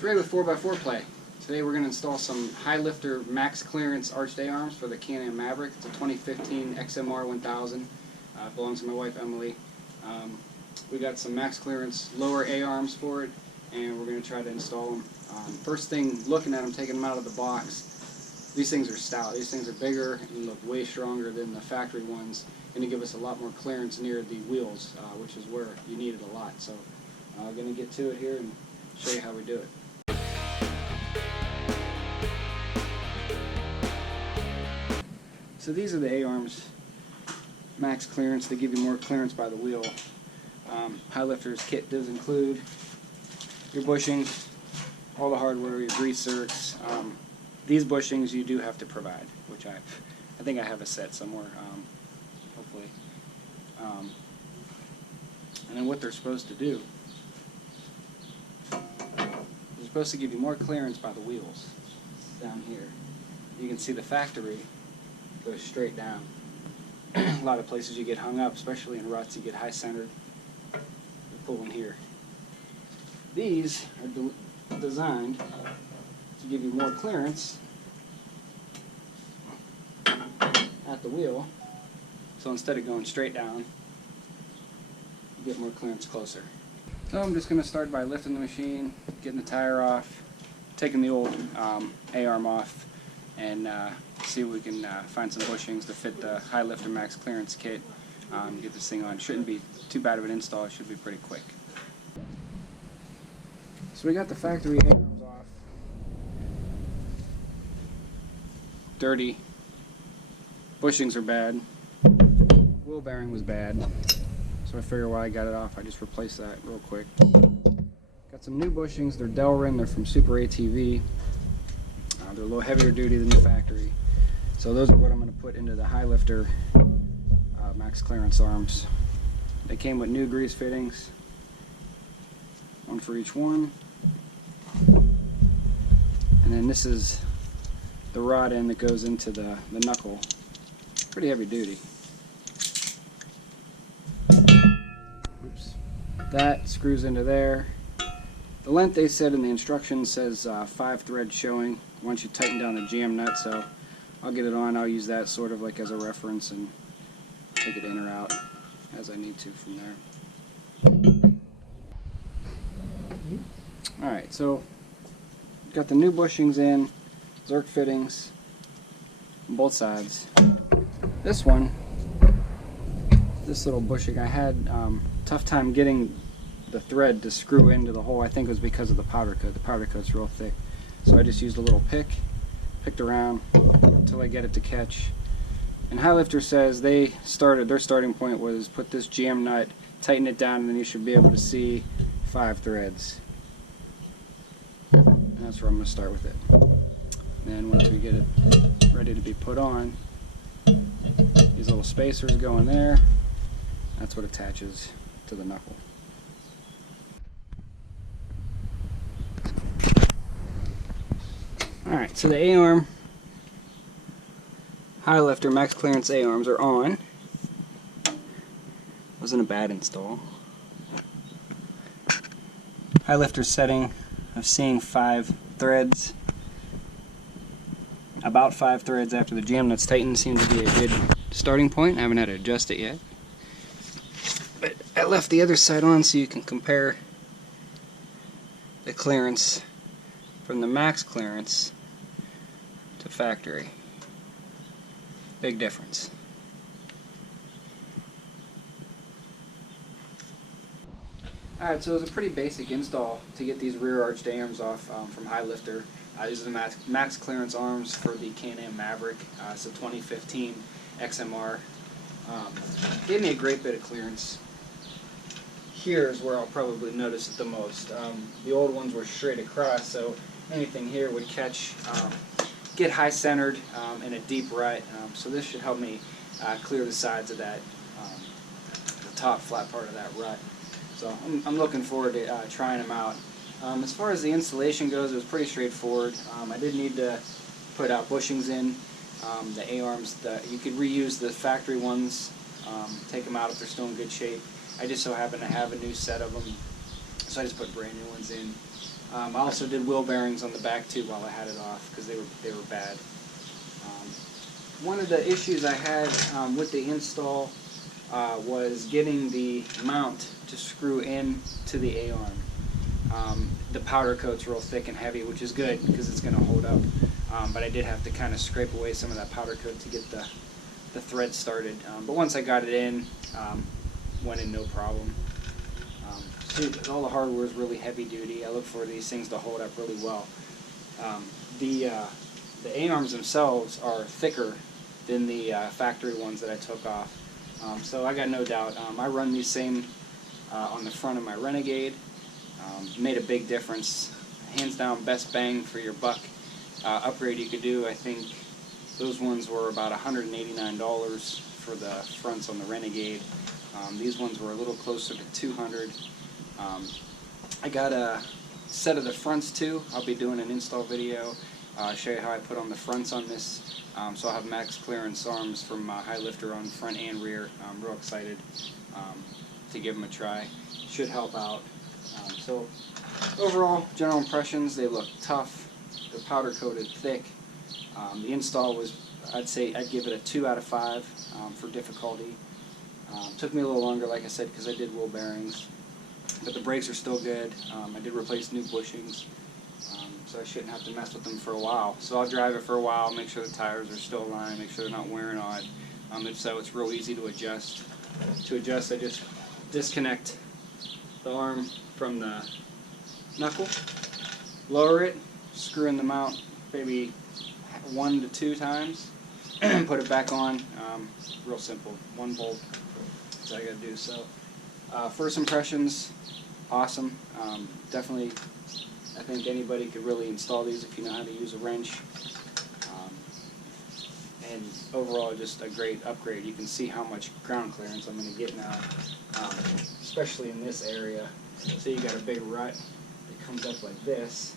Today with 4x4 play. Today we're going to install some HighLifter max clearance arched A-arms for the Can-Am Maverick. It's a 2015 XMR 1000. Belongs to my wife Emily. We got some max clearance lower A-arms for it, and we're going to try to install them. First thing, looking at them, taking them out of the box, these things are stout. These things are bigger and look way stronger than the factory ones, and they give us a lot more clearance near the wheels, which is where you need it a lot. So I'm going to get to it here and show you how we do it. So these are the A-arms max clearance. They give you more clearance by the wheel. HighLifter's kit does include your bushings, all the hardware, your grease zerks. These bushings you do have to provide, which I think I have a set somewhere, hopefully. And then what they're supposed to do, they're supposed to give you more clearance by the wheels down here. You can see the factory goes straight down. A lot of places you get hung up, especially in ruts, you get high centered. You pull in here. These are designed to give you more clearance at the wheel. So instead of going straight down, you get more clearance closer. So I'm just going to start by lifting the machine, getting the tire off, taking the old A-arm off, and see if we can find some bushings to fit the HighLifter max clearance kit. Get this thing on. Shouldn't be too bad of an install. It should be pretty quick. So we got the factory A-arms off. Dirty. Bushings are bad. Wheel bearing was bad. So I figured while I got it off, I just replaced that real quick. Got some new bushings. They're Delrin. They're from Super ATV. They're a little heavier duty than the factory. So those are what I'm going to put into the HighLifter max clearance arms. They came with new grease fittings, one for each one. And then this is the rod end that goes into the knuckle. Pretty heavy duty. Oops. That screws into there. The length they said in the instructions says 5 threads showing once you tighten down the jam nut, so I'll get it on. I'll use that sort of like as a reference and take it in or out as I need to from there. Alright, so got the new bushings in, Zerk fittings on both sides. This one, this little bushing, I had tough time getting the thread to screw into the hole. I think it was because of the powder coat. The powder coat's real thick. So I just used a little picked around until I get it to catch. And HighLifter says their starting point was put this jam nut, tighten it down, and then you should be able to see 5 threads. And that's where I'm going to start with it. And then once we get it ready to be put on, these little spacers go in there. That's what attaches to the knuckle. Alright, so the A-arm HighLifter max clearance A-arms are on. Wasn't a bad install. HighLifter setting of seeing 5 threads. About 5 threads after the jam nuts tightened seemed to be a good starting point. I haven't had to adjust it yet. But I left the other side on so you can compare the clearance from the max clearance to factory. Big difference. Alright, so it was a pretty basic install to get these rear arched A-arms off from HighLifter. These are the max clearance arms for the Can-Am Maverick. It's a 2015 XMR. Gave me a great bit of clearance. Here is where I'll probably notice it the most. The old ones were straight across, so anything here would catch, get high centered in a deep rut. So this should help me clear the sides of that, the top flat part of that rut. So I'm looking forward to trying them out. As far as the installation goes, it was pretty straightforward. I did need to put out bushings in. The A-arms, you could reuse the factory ones, take them out if they're still in good shape. I just so happen to have a new set of them, so I just put brand new ones in. I also did wheel bearings on the back too while I had it off because they were bad. One of the issues I had with the install was getting the mount to screw in to the A-arm. The powder coat's real thick and heavy, which is good because it's going to hold up. But I did have to kind of scrape away some of that powder coat to get the thread started. But once I got it in, went in no problem. See, all the hardware is really heavy duty. I look for these things to hold up really well. The A-arms themselves are thicker than the factory ones that I took off. So I got no doubt. I run these same on the front of my Renegade. Made a big difference. Hands down, best bang for your buck upgrade you could do. I think those ones were about $189 for the fronts on the Renegade. These ones were a little closer to $200. I got a set of the fronts too. I'll be doing an install video. Show you how I put on the fronts on this. So I'll have max clearance arms from HighLifter on front and rear. I'm real excited to give them a try. Should help out. So overall, general impressions, they look tough. They're powder coated thick. The install was, I'd give it a 2 out of 5 for difficulty. Took me a little longer, like I said, because I did wheel bearings. But the brakes are still good. I did replace new bushings. So I shouldn't have to mess with them for a while. So I'll drive it for a while, make sure the tires are still aligned, make sure they're not wearing on. If so, it's real easy to adjust. To adjust, I just disconnect the arm from the knuckle, lower it, screw in the mount maybe 1 to 2 times, and put it back on. Real simple, 1 bolt. That's all I gotta do. So first impressions, awesome. Definitely, I think anybody could really install these if you know how to use a wrench. And overall, just a great upgrade. You can see how much ground clearance I'm going to get now, especially in this area. So you got a big rut that comes up like this.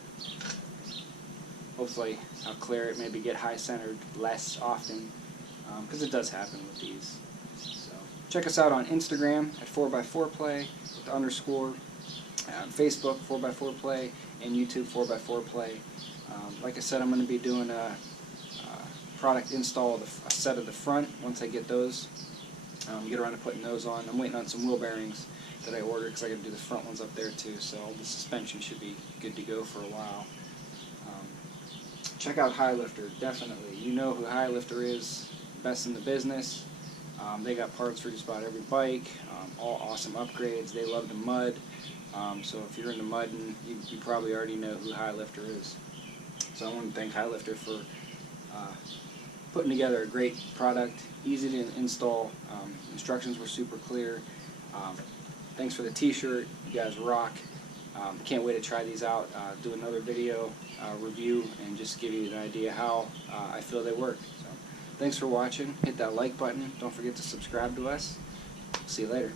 Hopefully I'll clear it, maybe get high centered less often, because it does happen with these. So check us out on Instagram at 4x4play with _, Facebook 4x4play, and YouTube 4x4play. Like I said, I'm going to be doing a product install of a set of the front once I get those. Get around to putting those on. I'm waiting on some wheel bearings that I ordered because I got to do the front ones up there too. So the suspension should be good to go for a while. Check out HighLifter, definitely. You know who HighLifter is, best in the business. They got parts for just about every bike. All awesome upgrades. They love the mud. So if you're into mudding, you probably already know who HighLifter is. So I want to thank HighLifter for putting together a great product, easy to install. Instructions were super clear. Thanks for the t-shirt. You guys rock. Can't wait to try these out, do another video review, and just give you an idea how I feel they work. So, thanks for watching. Hit that like button. Don't forget to subscribe to us. See you later.